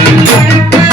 Thank